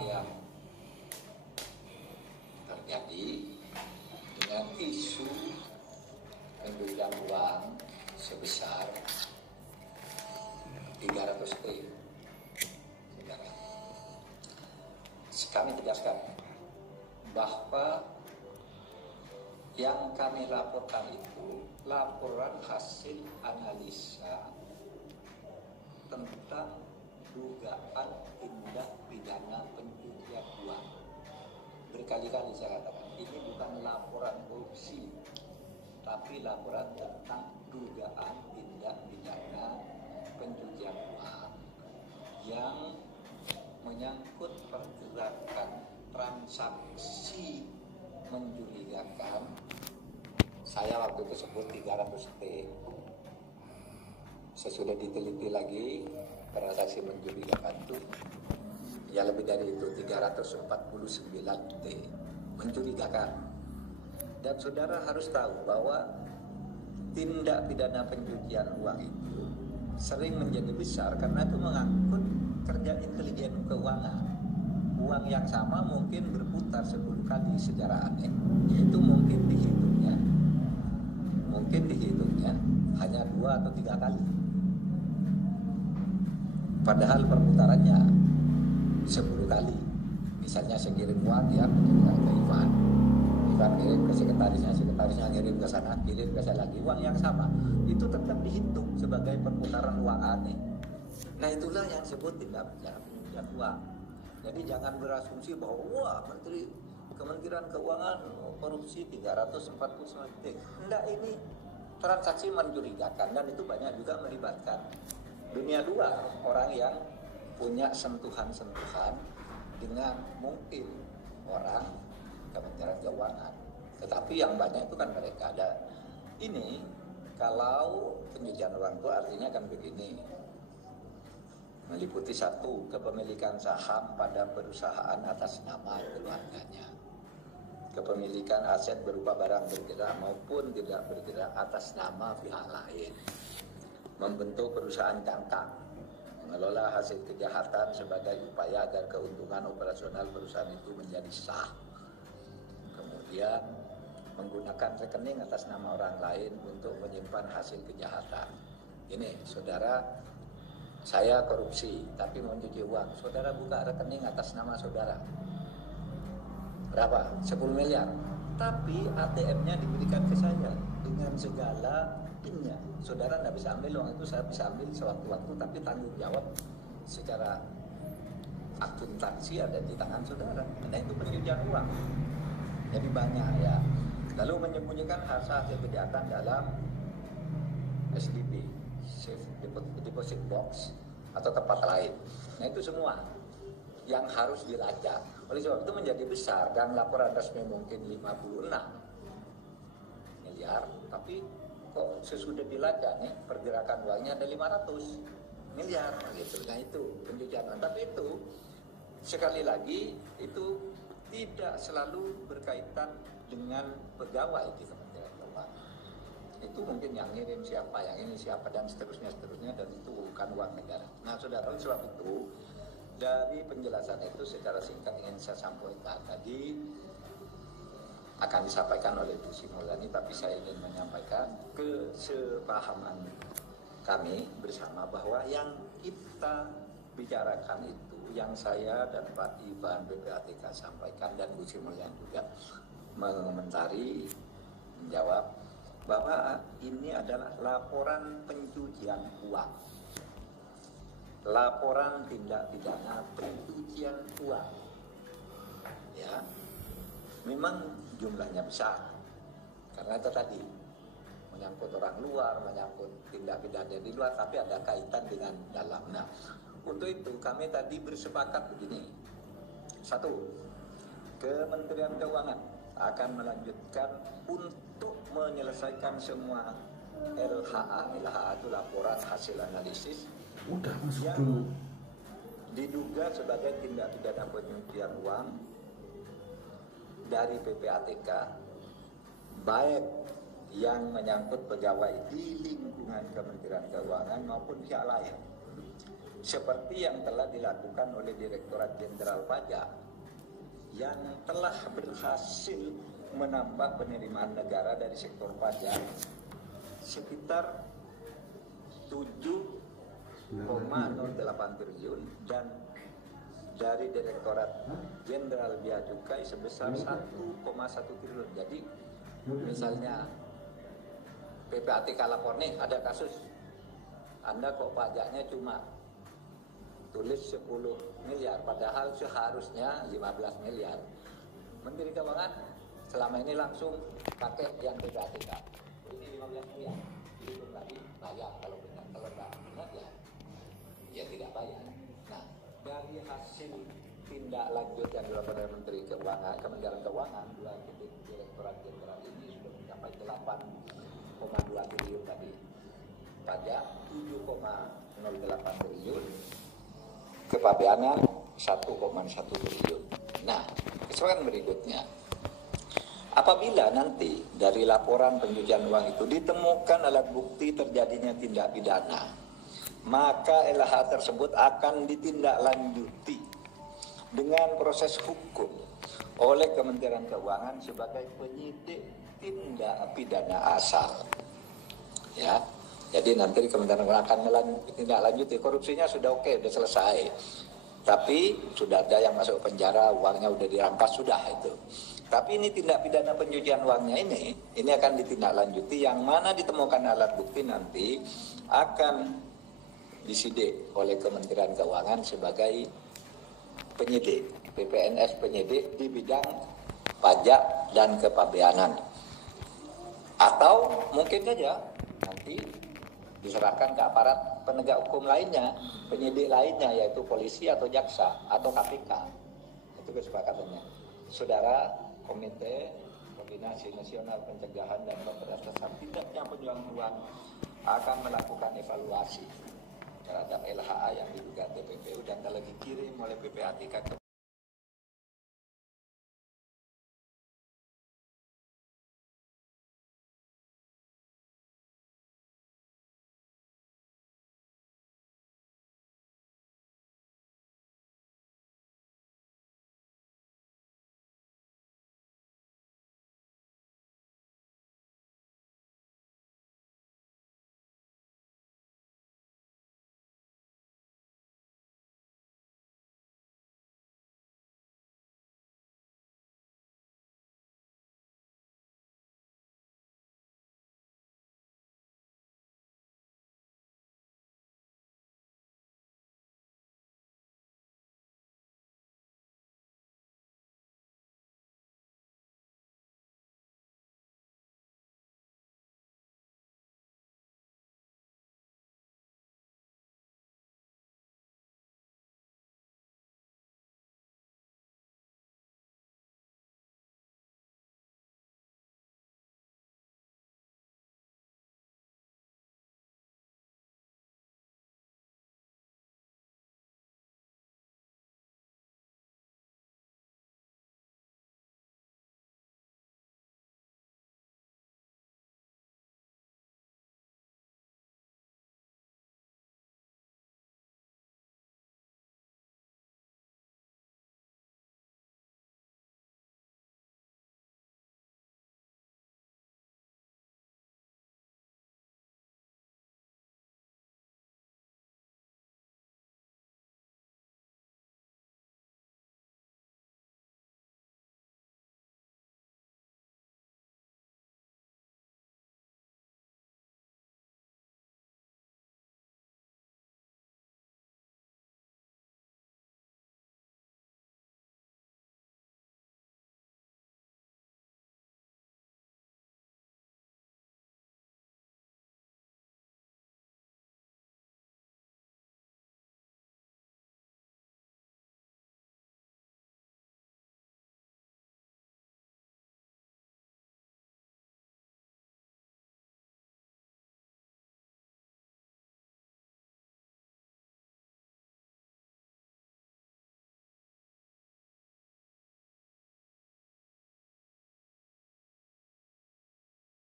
yang terjadi dengan isu pencucian uang sebesar 300 T. Kami tegaskan bahwa yang kami laporkan itu laporan hasil analisa tentang dugaan tindak pidana pencucian uang. Berkali-kali saya katakan, ini bukan laporan korupsi, tapi laporan tentang dugaan tindak pidana pencucian uang yang menyangkut pergerakan transaksi mencurigakan. Saya waktu itu sebut 300 T. Sesudah diteliti lagi, transaksi mencurigakan itu ya lebih dari itu, 349 T mencurigakan. Dan saudara harus tahu bahwa tindak pidana pencucian uang itu sering menjadi besar karena itu mengangkut kerja intelijen keuangan. Uang yang sama mungkin berputar 10 kali secara aneh. Itu mungkin dihitungnya hanya 2 atau 3 kali. Padahal perputarannya 10 kali. Misalnya saya kirim uang ya ke Ivan kirim ke sekretarisnya ngirim ke sana, kirim ke saya lagi, uang yang sama itu tetap dihitung sebagai perputaran uang aneh. Nah itulah yang disebut tindak pidana pencucian uang. Jadi jangan berasumsi bahwa wah Kementerian Keuangan korupsi 349 T. Enggak, ini transaksi mencurigakan dan itu banyak juga melibatkan dunia luar, orang yang punya sentuhan-sentuhan dengan mungkin orang Kementerian Keuangan. Tetapi yang banyak itu kan mereka ada. Ini kalau pencucian uang itu artinya kan begini. Meliputi 1, kepemilikan saham pada perusahaan atas nama keluarganya. Kepemilikan aset berupa barang bergerak maupun tidak bergerak atas nama pihak lain. Membentuk perusahaan cangkang. Mengelola hasil kejahatan sebagai upaya agar keuntungan operasional perusahaan itu menjadi sah. Kemudian menggunakan rekening atas nama orang lain untuk menyimpan hasil kejahatan. Ini saudara, saya korupsi tapi mau cuci uang. Saudara buka rekening atas nama saudara. Berapa? 10 miliar. Tapi ATM-nya diberikan ke saya dengan segala pinnya. Saudara tidak bisa ambil uang itu, saya bisa ambil sewaktu-waktu, tapi tanggung jawab secara akuntansi ada di tangan saudara. Nah itu pencucian uang. Jadi banyak ya. Lalu menyembunyikan hasil kejahatan dalam SDB, Safe Deposit Box, atau tempat lain. Nah itu semua yang harus dilacak. Oleh sebab itu menjadi besar dan laporan resmi mungkin 56 miliar, tapi kok sesudah dilacak nih pergerakan uangnya ada 500 miliar gitu. Nah itu pencucian uang. Tapi itu sekali lagi itu tidak selalu berkaitan dengan pegawai di Kementerian Keuangan. Itu mungkin yang ngirim siapa, yang ini siapa, dan seterusnya, dan itu bukan uang negara. Nah saudara, oleh sebab itu dari penjelasan itu secara singkat ingin saya sampaikan tadi, akan disampaikan oleh Bu Sri Mulyani, tapi saya ingin menyampaikan kesepahaman kami bersama bahwa yang kita bicarakan itu, yang saya dan Pak Ivan PPATK sampaikan dan Bu Sri Mulyani juga mengomentari, menjawab bahwa ini adalah laporan pencucian uang, laporan tindak pidana pencucian uang. Ya, memang jumlahnya besar karena itu tadi menyangkut orang luar, menyangkut tindak pidana di luar, tapi ada kaitan dengan dalam. Nah, untuk itu kami tadi bersepakat begini. 1, Kementerian Keuangan akan melanjutkan untuk menyelesaikan semua LHA itu laporan hasil analisis yang diduga sebagai tindak pidana pencucian uang dari PPATK, baik yang menyangkut pegawai di lingkungan Kementerian Keuangan maupun pihak lain. seperti yang telah dilakukan oleh Direktorat Jenderal Pajak yang telah berhasil menambah penerimaan negara dari sektor pajak sekitar 7,08 triliun dan dari Direktorat Jenderal Bea Cukai sebesar 1,1 triliun. Jadi misalnya PPATK lapor nih ada kasus, Anda kok pajaknya cuma tulis 10 miliar padahal seharusnya 15 miliar. Menteri Keuangan selama ini langsung pakai yang PPATK. Ini 15 miliar. Itu tadi bayar kalau benar, kalau enggak ya tidak bayar. Nah, dari hasil tindak lanjut yang dilakukan oleh Menteri Keuangan, Kementerian Keuangan, dua Direktorat Jenderal ini sudah mencapai 8,2 triliun tadi. Pajak 7,08 triliun, kepabeanan 1,1 triliun. Nah, keseruan berikutnya, apabila nanti dari laporan pencucian uang itu ditemukan alat bukti terjadinya tindak pidana, maka LH tersebut akan ditindaklanjuti dengan proses hukum oleh Kementerian Keuangan sebagai penyidik tindak pidana asal. Ya, jadi nanti Kementerian Keuangan akan menindaklanjuti. Korupsinya sudah oke, sudah selesai. Tapi sudah ada yang masuk penjara, uangnya sudah dirampas, sudah itu. Tapi ini tindak pidana pencucian uangnya ini akan ditindaklanjuti, yang mana ditemukan alat bukti nanti akan disidik oleh Kementerian Keuangan sebagai penyidik, PPNS penyidik di bidang pajak dan kepabeanan. Atau mungkin saja nanti diserahkan ke aparat penegak hukum lainnya, penyidik lainnya, yaitu polisi atau jaksa atau KPK. Itu kesepakatannya. Saudara Komite Koordinasi Nasional Pencegahan dan Pemberantasan Tindak Pencucian Uang akan melakukan evaluasi terhadap LHA yang diduga TPPU dan telah dikirim oleh PPATK ke